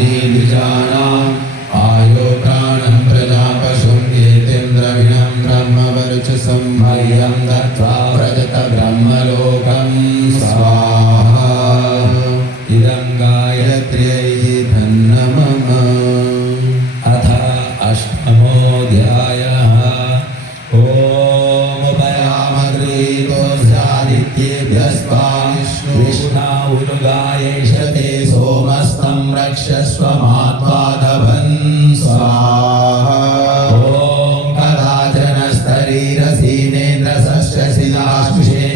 सर्वाणि द्विजानाम् आयो प्राणं प्रजापशुं कीर्तिन्द्रविणं ब्रह्मवर्चसं मह्यं दत्त्वा व्रजत ब्रह्मलोकं स्वाहा इदं गायत्र्यै धन्नमः। अथ अष्टमोऽध्यायः। ॐ उपयामगृहीतोऽस्यादित्येभ्यस्त्वा विष्णावुरुगायैषते सोमस्तं रक्षस्व मात्वादभन् स्वाहा। ॐ कदाचनस्तरीरसीनेन्द्रसस्यशिलाशुषे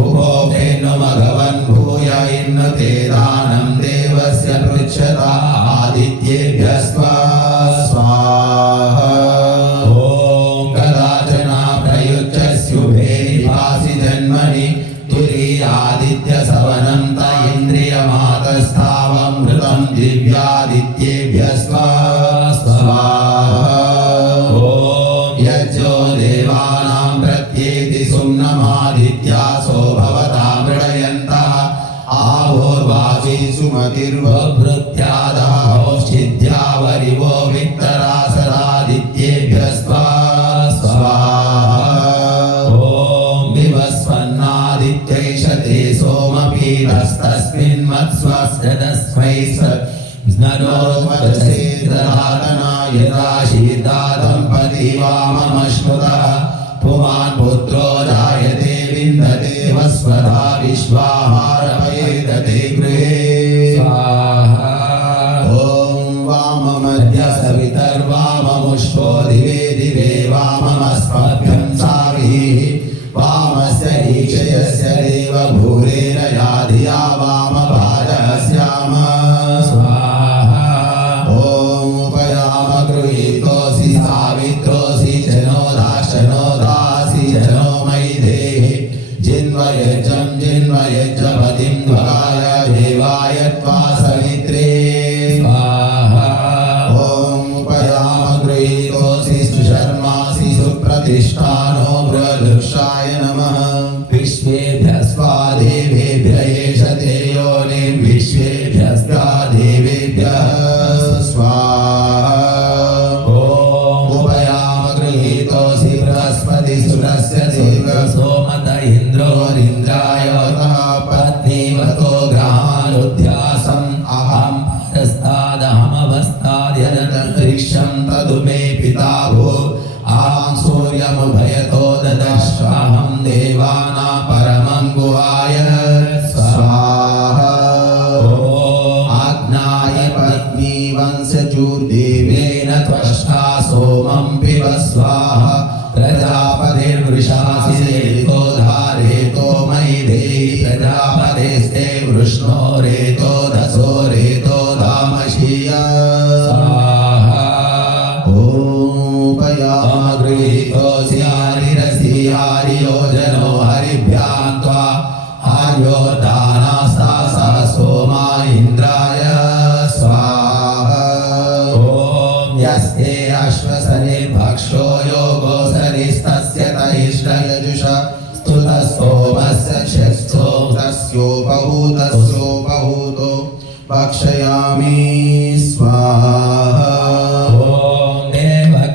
उपोपेन्नुमघवन् भूय इन्नु ते दानं देवस्य पृच्छता आदित्येभ्यस्त्वा स्वाहा। ॐ कदाचना प्रयुज्यस्युभे निपासि जन्मनि तुरीयादित्यसवनं त इन्द्रियमातस्थावमृतं दिव्यादित्येभ्यस्त्वा स्वाहा। ॐ यज्ञो देवानां प्रत्येति सुम्नमादित्यासो भवता मृडयन्तः आहोर्वाची सुमतिर्वभृत्यादः औषिध्यावरिवो वित्तरासरादित्येभ्यस्त्वा स्वाहा। ॐ विवस्वन्नादित्यैषते सोमपीठस्तस्मिन्मत्स्वस्य तस्मै स्नरोर्वचसेदधातना यदा शीतादम्पति वाममश्नुतः पुमान् पुत्रो जायते विन्दते वस्वधा विश्वाहारपयेदते गृहे स्वाहा। ॐ वाममद्य सवितर्वाममुष्पो दिवे दिवे वाममस्मभ्यं साविः वामस्य ईशयस्य देव भूरेण याधिया वामभाजस्याम स्वाहा। ॐ उपयामगृहीतोऽसि सावित्रोऽसि जनोदाशनोदासि जनो मयि देहि जिन्वयजं जिन्वयजपतिं ध्वाय देवाय त्वा सवित्रे स्वाहा। ॐ उपयामगृहीतोऽसि सुशर्मासि सुप्रतिष्ठानो बृहदृक्षाय नमः। विश्वेभ्यस्त्वा देवेभ्य एष ते योनिर्विश्वेभ्यस्त्वा देवेभ्यः स्वाहा। ॐ उपयामगृहीतोऽसि बृहस्पति सुरस्य देव सोमत इन्द्रोरिन्द्राय पत्नीवतो ग्रहानुध्यासम् अहं पदस्तादहमवस्थाद्यदन्तरिक्षं तदु मे पिता भो आं सूर्यमुभयतो ददर्शाहं देवानां परमं गुहाय स्वाहा। ॐ आज्ञाय पत्नीवंशचूर्देवेन त्वष्टा सोमं पिब स्वाहा। प्रजापतिर्वृषासि रेतो धारेतो मयि देहि प्रजापतेस्ते वृष्णो रेतो दशो रेतो धामशीय स्वाहा। उपयामगृहीतोऽसि हरिरसि हरियोजनो हरिभ्यां त्वा आर्यो दानास्ता सोमा इन्द्राय स्वाहा। ॐ यस्ते अश्वसनिर्भक्षो योगो सरिस्तस्य तैष्ठयजुष स्तुतः सोमस्य शस्त्रो तस्योपहूतस्योपहूतो भक्षयामि स्वाहा।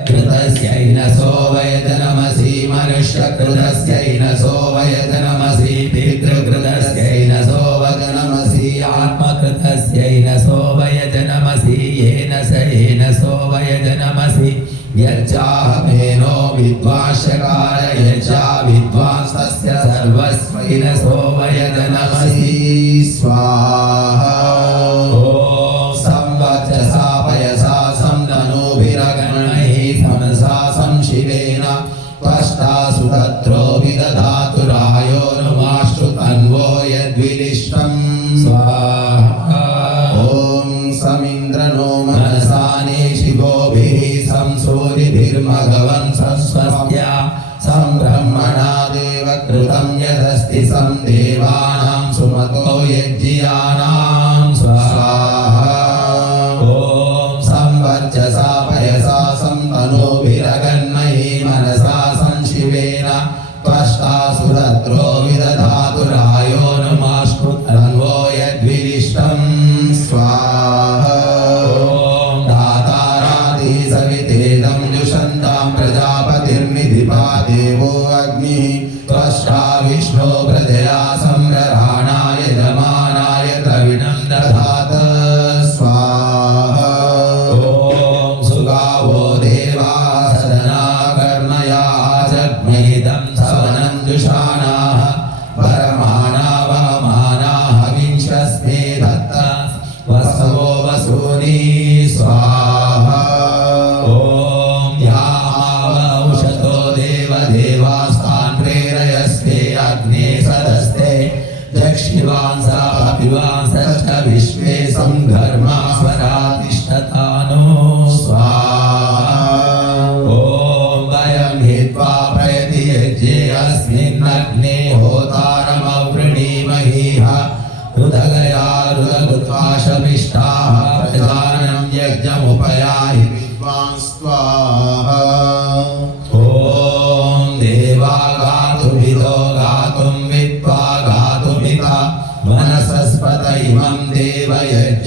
कृतस्यैनसो वयजनमसि मनुष्यकृतस्यैनसो वयजनमसि पितृकृतस्यैनसो वयजनमसि आत्मकृतस्यैनसो वयजनमसि येन स येनसो वयजनमसि यच्चाहमेनो विद्वांशकार यच्चा विद्वांसस्य सर्वस्वैनसो वयजनमसि स्वाहा। ॐ संवत्ससा पयसा संदनोभिरगणैः समसा संशिवेन त्वष्टा सुतत्रो विदधातु रायो नुमाश्रु तन्वो यद्विलिष्टं स्वाहा। ॐ समिन्द्रनो मनसा नेशिभोभिः संसूरिभिर्मघवन् संस्वस्त्या संब्रह्मणा देव कृतं यदस्ति सं देवानां सुमतो यज्ञियानां स्वाहा। ॐ संवर्चसा पयसा संतनोभिरगन्मयी मनसा संशिवेन त्वष्टा सुरत्रो विदधातु रायो नुमाश्रु तन्वो यद्विलिष्टं स्वाहा। ॐ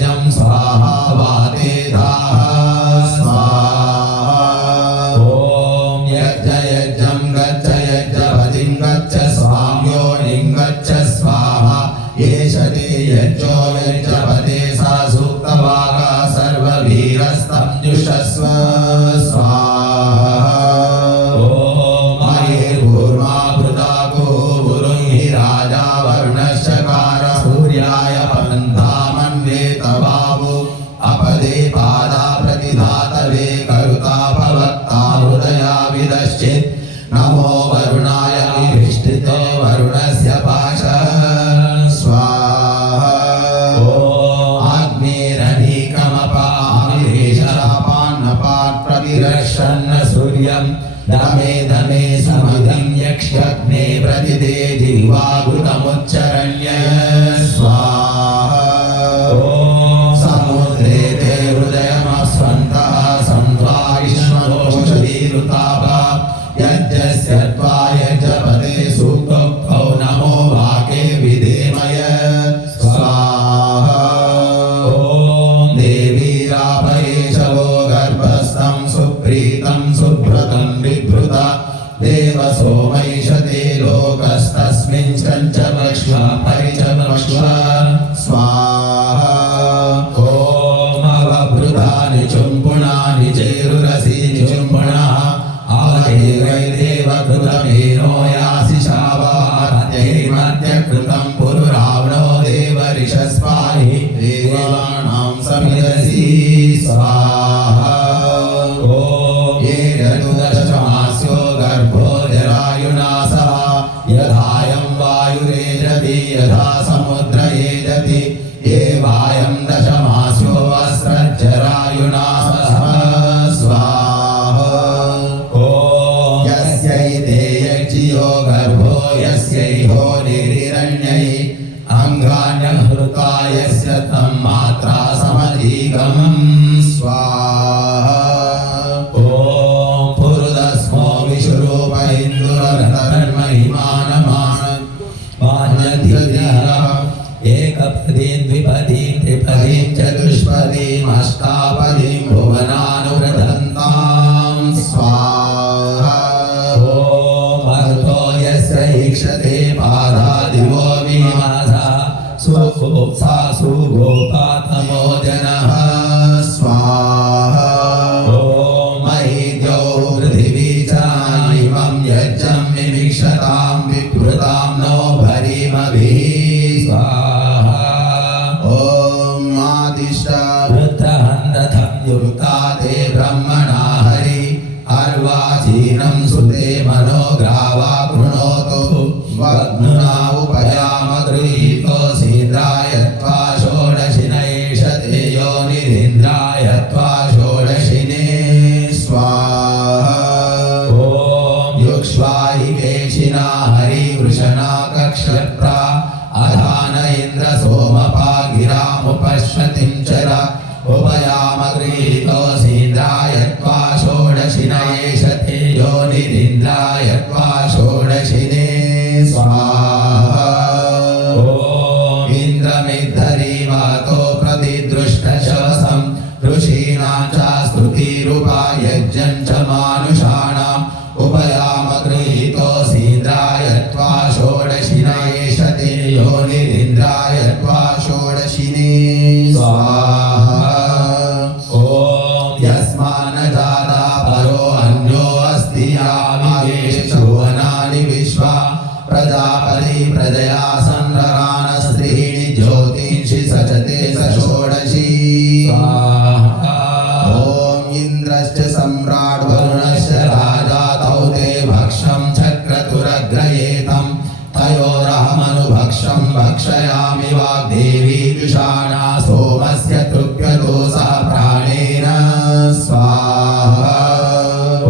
यज्ञं स्वाहा वाते धाः स्वाहा ॐ यज्ञं गच्छ यज्ञपतिं गच्छ स्वाम्योनिं गच्छ स्वाहा एष ते यज्ञो यज्ञपते सा सूक्तवागा सर्ववीरस्तं जुषस्व स्वाहा अपदे पादा प्रतिधातवे करुता भवक्ता हृदयाविदश्चित् नमो वरुणाय विष्टितो वरुणस्य पाशः स्वाहा आग्नेरनीकमपामिरेशापान्नपात् प्रतिरक्षन्न सूर्यं दमे दमे समिधं यक्ष्यग्ने प्रतिदे जिह्वाघृतमुच्चरण्य स्वाहा समुद्रे ते हृदयमस्वन्तः सन्त्वा विश्वकोशधीरुतापा यज्ञस्य त्वा यज्ञपते सूक्तोक्तौ नमो वाके विधेमय स्वाहा ॐ देवीरापयेशवो गर्भस्थं सुप्रीतं सुभ्रतं विभृता देव सोमैषते लोकस्तस्मिन् चञ्चमक्ष्वा परिचमक्ष्वा स्वाहा ॐ चुम्पुणानि चेरुरसीनि चुम्पुणः आदेवैदेव कृतमेनो यासि शावात्यैर्मत्यकृतं पुरुरावणो देवरिषस्वाहि देवानां समिदसि स्वाहा ॐ ये चतुर्दशमास्यो गर्भो जरायुना सह यथायं वायुरेजति यथा समुद्र एजति एवायं दशमास्यो वस्त्रजरायुना सह स्वाहा ॐ यस्यैते यज्ञियो गर्भो यस्यैहो निरिरण्यै अङ्गान्यहृता यस्य तं मात्रा समधिगमं स्वाहा ॐ पुरुदस्मो विश्वरूप इन्दुरधर्महिमानमानधिरः एकपदीं द्विपदीं त्रिपदीं चतुष्पदीम् अष्टापदीं भुवनानुव्रधन्तां स्वाहा ॐ भर्तो यस्य ईक्षते पादादिवो मीमांसा सुगोप्सा सुगोपातमो जनः स्वाहा ॐ महीद्यौ पृथिवी च इमं यज्ञं विमीक्षतां विप्रुतां नो भरीमभिः स्वाहा ॐ वृत्रहन्रथं युक्ता ते ब्रह्मणा हरि अर्वाचीनं सुते मनोग्रावा कृणोतु वग्नुना उपयाम गृहीतो सीन्द्राय त्वा षोडशिनैष ते योनिरिन्द्राय त्वा षोडशिने स्वाहा ॐ युक्ष्वाहि केशिना हरिवृषणा कक्ष्यप्रा अधान इन्द्र सोमपा गिरामुपश्वतिं चर उपयाम गृहीतो सीन्द्राय त्वा षोडशिनैष ते योनिरिन्द्राय त्वा षोडशिने स्वाहा ॐ इन्द्रमिद्धरीवातो प्रतिदृष्टशवसं ऋषीणां च स्तुतिरूपा यज्ञं च मानुषाणाम् उपयाम गृहीतो सीन्द्राय त्वा षोडशिनैष ते योनिरिन्द्राय त्वा षोडशिने स्वाहा ॐ यस्मान्न जाता परो अन्यो अस्ति यामिवेशुवनानि विश्वा प्रजापति प्रजया संररानस्त्रीणि ज्योतिषि सचते स षोडशी स्वाहा ॐ इन्द्रश्च सम्राट् वरुणश्च राजा तौ ते भक्षं चक्रतुरग्रयेतं तयोरहमनुभक्षं भक्षयामि वाग्देवी जुषाणा सोमस्य तृप्यतो सह प्राणेन स्वाहा ॐ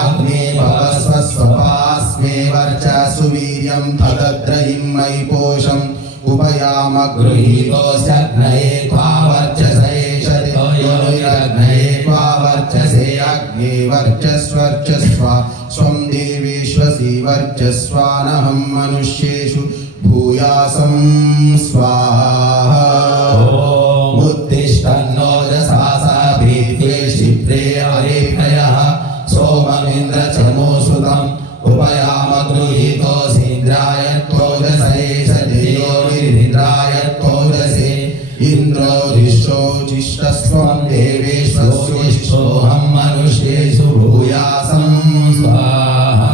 अग्ने भवस्वस्वपास्मे वर्चसु वीर्यं तदद्रयिं मयि पोषम् उपयाम गृहीतोऽस्यग्नये त्वा वर्चसेषति योनिरग्नये त्वा वर्चसे अग्ने वर्चस्वर्चस्वा स्वं देवीष्वसि वर्चस्वानहं मनुष्येषु भूयासं स्वाहा ॐ शोचिष्टस्त्वं देवेष्वोचिष्टोऽहं मनुष्येषु भूयासं स्वाहा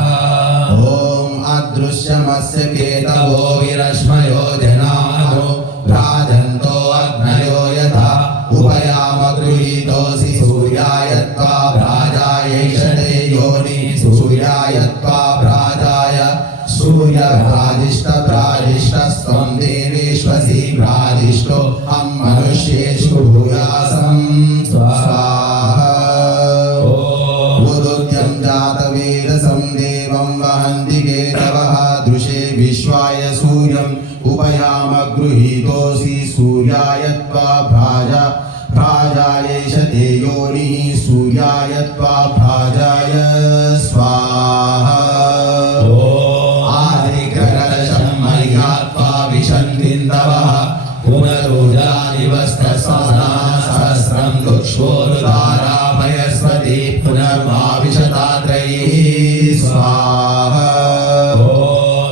ॐ अदृश्यमस्य केतवो विरश्मयो जनानो भ्राजन्तो अग्नयो यथा उपयाम गृहीतोऽसि सूर्याय त्वा भ्राजायैषते योनि सूर्याय त्वा भ्राजाय सूर्यभ्राजिष्टभ्राजिष्टस्त्वं देवेष्वसि भ्राजिष्टो अहं मनुष्येषु भूयासं स्वाहा उदुत्यं जातवेदसं देवं वहन्ति केतवः दृशे विश्वाय सूर्यम् उपयाम गृहीतोऽसि सूर्याय त्वा भ्राजायैषते योनिः सूर्याय त्वा भ्राजाय स्वाहा आदिग्रहदशं मय्यात्वा विशन्तिन्दवः पुनरुजानिवस्तसहस्रं दुक्षोरुदाराभयस्वती पुनर्माविशतात्रैः स्वाहा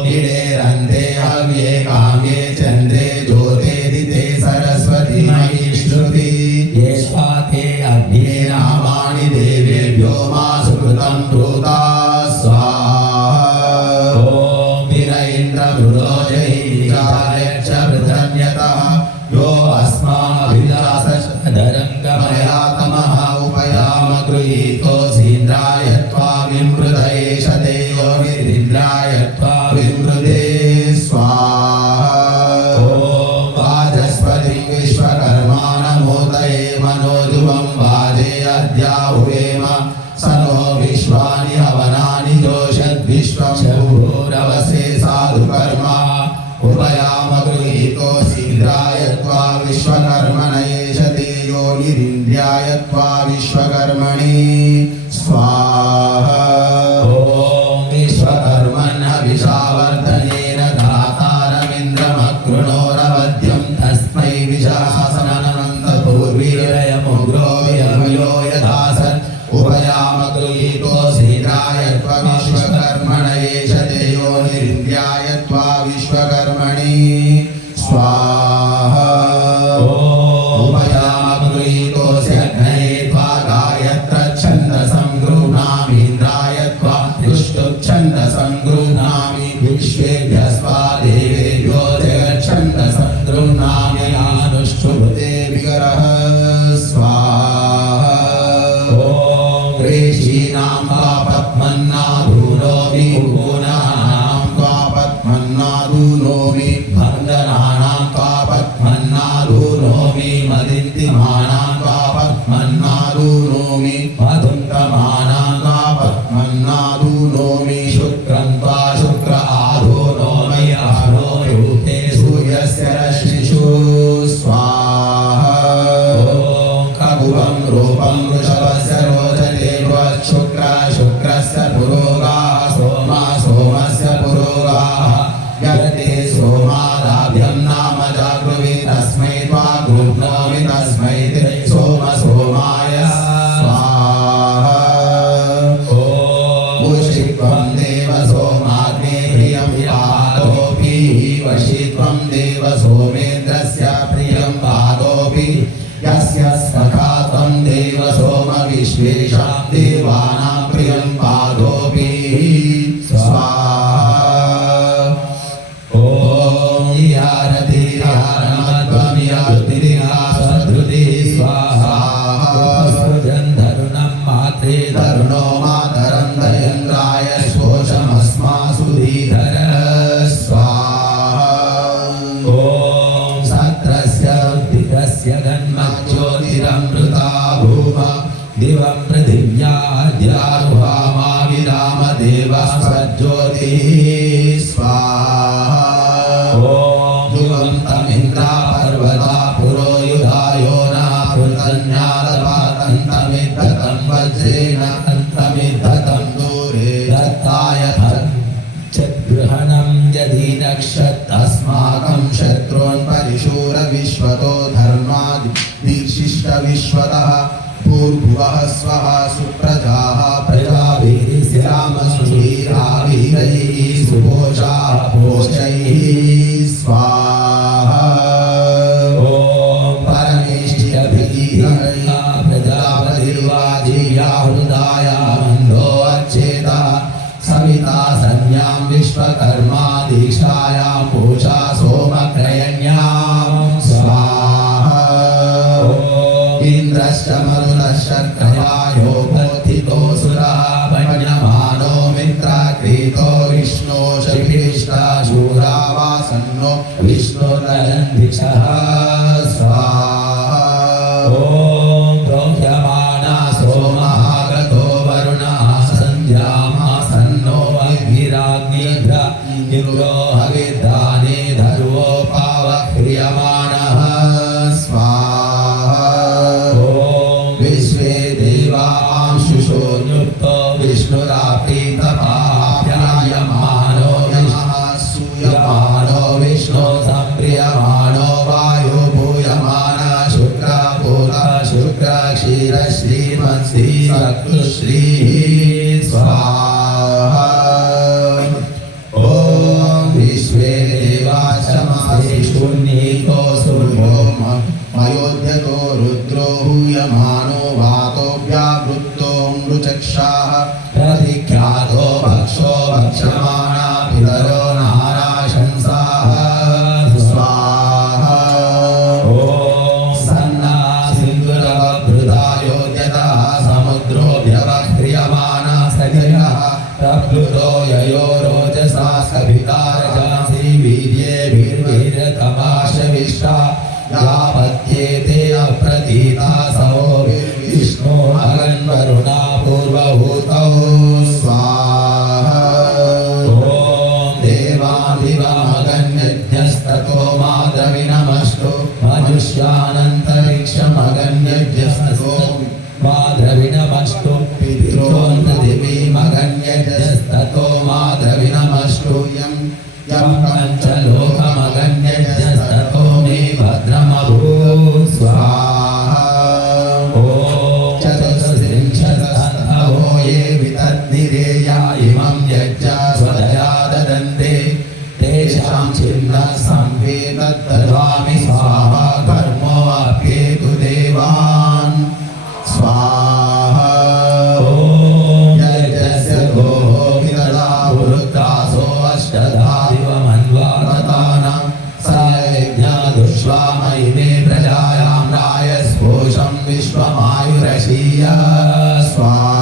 निडेरन्ते हव्ये काम्ये चन्द्रे ज्योतिरिते सरस्वती मयि श्रुति ये स्वाते अग्ने नामानि देवेभ्यो मा सुकृतं ब्रूता स्वाहा ॐ वीर इन्द्रमृदो जयिचार्यच्च वृधन्यतः यो अस्माभिलासधरं गमयातमः उपयाम गृहीतोऽसीन्द्राय त्वा विमृधयेषते योनिरिन्द्राय त्वा विमृधे स्वाहा ॐ वाजस्पतिं विश्वकर्माणमोदये मनोजुवं वाजे अद्याहुवेम स नो विश्वानि हवनानि जोषद्विश्वं शम्भोरवसे साधुकर्मा उपयाम गृहीतोऽसीन्द्राय त्वा विश्वकर्मणयेषते योनिरिन्द्राय त्वा विश्वकर्मणि स्वाहा ॐ विश्वकर्मण्यभिषावर्धनेन दातारमिन्द्रमकृणोरवध्यं तस्मै विशासनमन्तपूर्वीरयमुग्रो विहव्यो यथासन् उपयाम गृहीतोऽसीन्द्राय त्वा विश्वकर्मणयेषते योनिरिन्द्राय त्वा विश्वकर्मणि स्वाहा उपयाम गृहीतोऽसि अग्नये त्वा गायत्रच्छन्दसं गृह्णामीन्द्राय त्वा दुष्टुच्छन्दसं गृह्णामि विश्वेभ्यस्त्वा देवेभ्यो जगच्छन्दसं गृह्णामि आनुष्ठुभुते विगरः स्वाहा ऋषीणां त्वा पद्मन्नादूनोमि भूनानां त्वा पद्मन्नादूनोमि बन्धनानां त्वा पद्मन्नादूनोमि मदिन्तिमानां त्वा पद्मन्नादूनोमि मधुन्तमानां त्वा पद्मन्नादूनोमि शुक्रं त्वा शुक्र आदूनोमि आदो रूपे सूर्यस्य रश्मिषु स्वाहा ॐ ककुवं रूपं वृषभस्य रोचते शुक्र शुक्रस्य पुरोगाः सोमा सोमस्य पुरोगाः यत्ते सोमादाभ्यं नाम जागृवि तस्मै त्वा गृह्णोमि तस्मै ते सोम सोमाय स्वाहा ॐ उषित्वं देव सोमाग्ने प्रियं पादोऽपि वशित्वं देव सोमेन्द्रस्य प्रियं पादोऽपि यस्य सखा त्वं देव सोम विश्वेषां देवानां प्रियं पादोऽपि स्वाहा ॐ यारति यारमत्वं यातिरिहासधृति स्वाहा धरुणं मात्रे धरुणो मातरं दयन्द्राय शोषमस्मासु धीधर स्वाहा ॐ सत्रस्य उद्दितस्य धन्मज्योतिरमृता भूमा दिवं पृथिव्याद्यारुहामाविराम देवस्वज्योतिः स्वाहा ॐ ध्रुवं तमिन्द्रा पर्वता पुरोयुधायो न पृतन्यादपातन्तमिद्धतं वज्रेण तन्तमिद्धतं दूरे दत्ताय चद्गृहणं यदि नक्षत्रस्माकं शत्रून् परिशूरविश्वतो धर्मादिशिष्टविश्वतः भूर्भुवः स्वः सुप्रजाः प्रजाभिरिश्यामसुधीराभिरैः सुपोषाः पोषैः स्वाहा ॐ परमेष्ठ्यभिः दीक्षायां विश्वकर्मा दीक्षायां पूजा सोमक्रयण्यां स्वाहा इन्द्रश्च मरुतश्चक्रवायो बोधितोऽसुरः मन्यमानो मित्राकृतो विष्णो शपिष्टा शूरावासन्नो विष्णुरन्दिक्षः स्वाहा ॐ प्रोह्यमाना सोमागतो वरुणः सन्ध्यामासन्नो अग्निराग्निन्द्र इन्द्रो हविर्दाने धर्वो पावक्रियमाणः स्वाहा ॐ विश्वे देवांशुषो नियुक्तो विष्णुराप्रीतपाप्यायमानो यमः सूयमानो विष्णु सम्प्रियमानो वायो भूयमाना शुक्रपूरा शुक्र क्षीर श्रीमत्स्री सकृश्रीः स्वाहा ॐ विश्वे देवाशमसि शून्यको सूर्यो मयोद्यतो रुद्रो हूयमानो वातो व्यावृत्तो मृचक्षाः प्रतिख्यातो भक्षो भक्ष्यमाणा पितरो नाराशंसाः स्वाहा ॐ सन्ना सिन्धुरवभृदायोद्यतः समुद्रोऽभ्यवह्रियमाना सजयः प्रप्लुतो ययो रोचसा स्कभितारजांसि वीर्येभिर्वीर्यतमाशविष्टा यावत्येते अप्रतीता सो विष्णो अगन्वरुणा पूर्वभूतौ स्वाहा ॐ देवादिवामगन्यज्ञस्ततो माद्रविणमस्तु मनुष्यानन्तरिक्षमगन्यज्ञस्ततो माद्रविणमस्तु पितॄन्नदिवीमगन्यज्ञस्ततो माद्रविणमस्तु यं पञ्चलोकमगन्यज्ञस्ततो मे भद्रमभूत् स्वाहा ॐ चतुस्त्रिंशत्सन्धवो ये वितद्निरेया इमं यज्ञा स्वदया ददन्ते तेषां छिन्नः संवेदद्ददामि स्वाहा कर्मोऽप्येतु देवान् स्वाहा ॐ यज्ञस्य गोः विदधा वृत्तासो अष्टधा दिवमन्वादतानां स यज्ञादुष्वामयि मे प्रजायां रायस्पोषं विश्वमायुरशीय स्वाहा